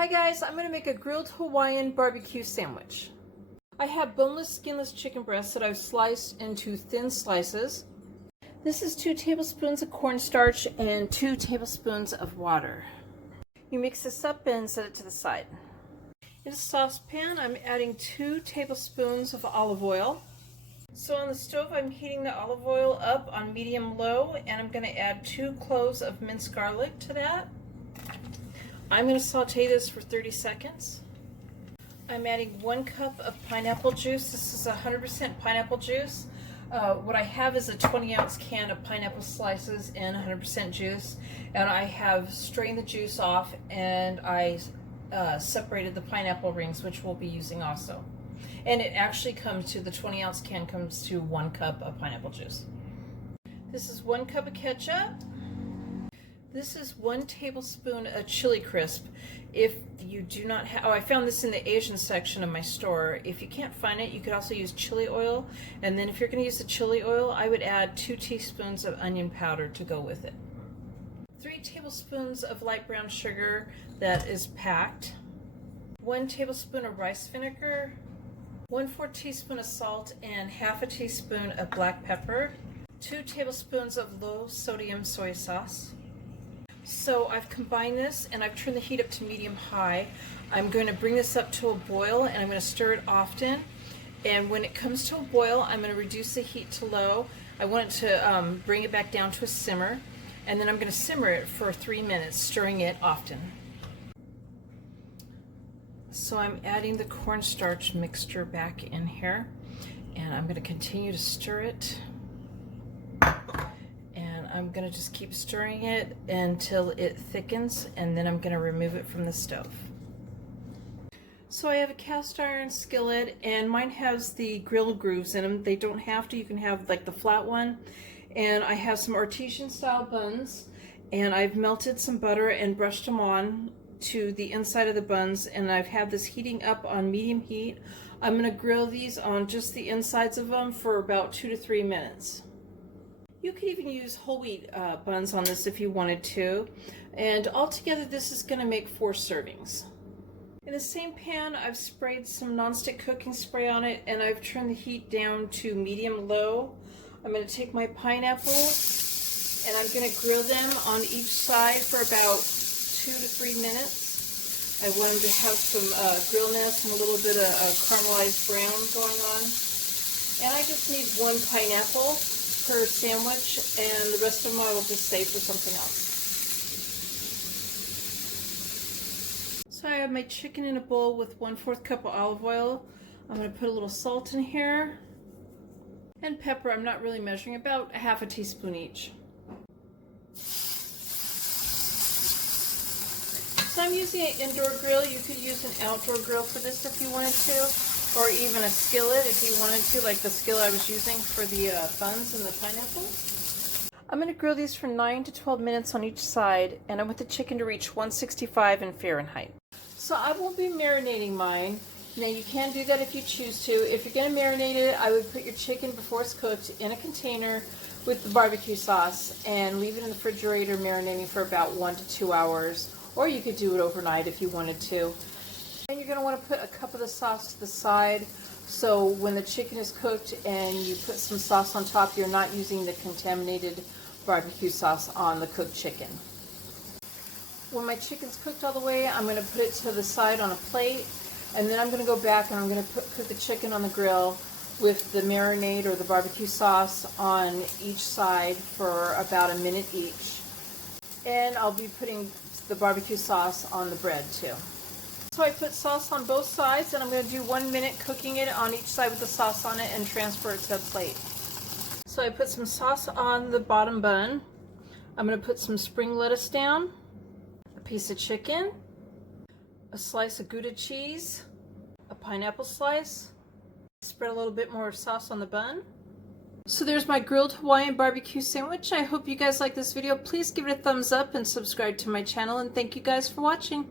Hi guys, I'm going to make a grilled Hawaiian barbecue sandwich. I have boneless, skinless chicken breasts that I've sliced into thin slices. This is 2 tablespoons of cornstarch and 2 tablespoons of water. You mix this up and set it to the side. In a saucepan, I'm adding 2 tablespoons of olive oil. So on the stove, I'm heating the olive oil up on medium-low, and I'm going to add 2 cloves of minced garlic to that. I'm going to saute this for 30 seconds. I'm adding 1 cup of pineapple juice. This is 100% pineapple juice. What I have is a 20-ounce can of pineapple slices and 100% juice, and I have strained the juice off, and I separated the pineapple rings, which we'll be using also. And it actually comes to, the 20-ounce can comes to 1 cup of pineapple juice. This is 1 cup of ketchup. This is 1 tablespoon of chili crisp. If you do not have, I found this in the Asian section of my store. If you can't find it, you could also use chili oil. And then if you're going to use the chili oil, I would add 2 teaspoons of onion powder to go with it. 3 tablespoons of light brown sugar that is packed. 1 tablespoon of rice vinegar. 1/4 teaspoon of salt and half a teaspoon of black pepper. 2 tablespoons of low sodium soy sauce. So I've combined this and I've turned the heat up to medium-high. I'm going to bring this up to a boil and I'm going to stir it often. And when it comes to a boil, I'm going to reduce the heat to low. I want it to bring it back down to a simmer. And then I'm going to simmer it for 3 minutes, stirring it often. So I'm adding the cornstarch mixture back in here. And I'm going to continue to stir it. I'm going to just keep stirring it until it thickens, and then I'm going to remove it from the stove. So I have a cast iron skillet, and mine has the grill grooves in them. They don't have to. You can have like the flat one. And I have some artesian style buns, and I've melted some butter and brushed them on to the inside of the buns, and I've had this heating up on medium heat. I'm going to grill these on just the insides of them for about 2 to 3 minutes. You could even use whole wheat buns on this if you wanted to. And altogether this is going to make 4 servings. In the same pan, I've sprayed some nonstick cooking spray on it, and I've turned the heat down to medium-low. I'm going to take my pineapples and I'm going to grill them on each side for about 2 to 3 minutes. I want them to have some grillness and a little bit of caramelized brown going on. And I just need 1 pineapple per sandwich, and the rest of them I will just save for something else. So I have my chicken in a bowl with 1/4 cup of olive oil. I'm going to put a little salt in here, and pepper. I'm not really measuring, about half a teaspoon each. So I'm using an indoor grill. You could use an outdoor grill for this if you wanted to, or even a skillet if you wanted to, like the skillet I was using for the buns and the pineapple. I'm going to grill these for 9 to 12 minutes on each side, and I want the chicken to reach 165 in Fahrenheit. So I will be marinating mine. Now you can do that if you choose to. If you're going to marinate it, I would put your chicken before it's cooked in a container with the barbecue sauce and leave it in the refrigerator marinating for about 1 to 2 hours, or you could do it overnight if you wanted to. And you're going to want to put a cup of the sauce to the side, so when the chicken is cooked and you put some sauce on top, you're not using the contaminated barbecue sauce on the cooked chicken. When my chicken's cooked all the way, I'm going to put it to the side on a plate, and then I'm going to go back and I'm going to cook the chicken on the grill with the marinade or the barbecue sauce on each side for about 1 minute each. And I'll be putting the barbecue sauce on the bread too. So I put sauce on both sides, and I'm going to do 1 minute cooking it on each side with the sauce on it and transfer it to a plate. So I put some sauce on the bottom bun. I'm going to put some spring lettuce down, a piece of chicken, a slice of Gouda cheese, a pineapple slice, spread a little bit more sauce on the bun. So there's my grilled Hawaiian barbecue sandwich. I hope you guys like this video. Please give it a thumbs up and subscribe to my channel, and thank you guys for watching.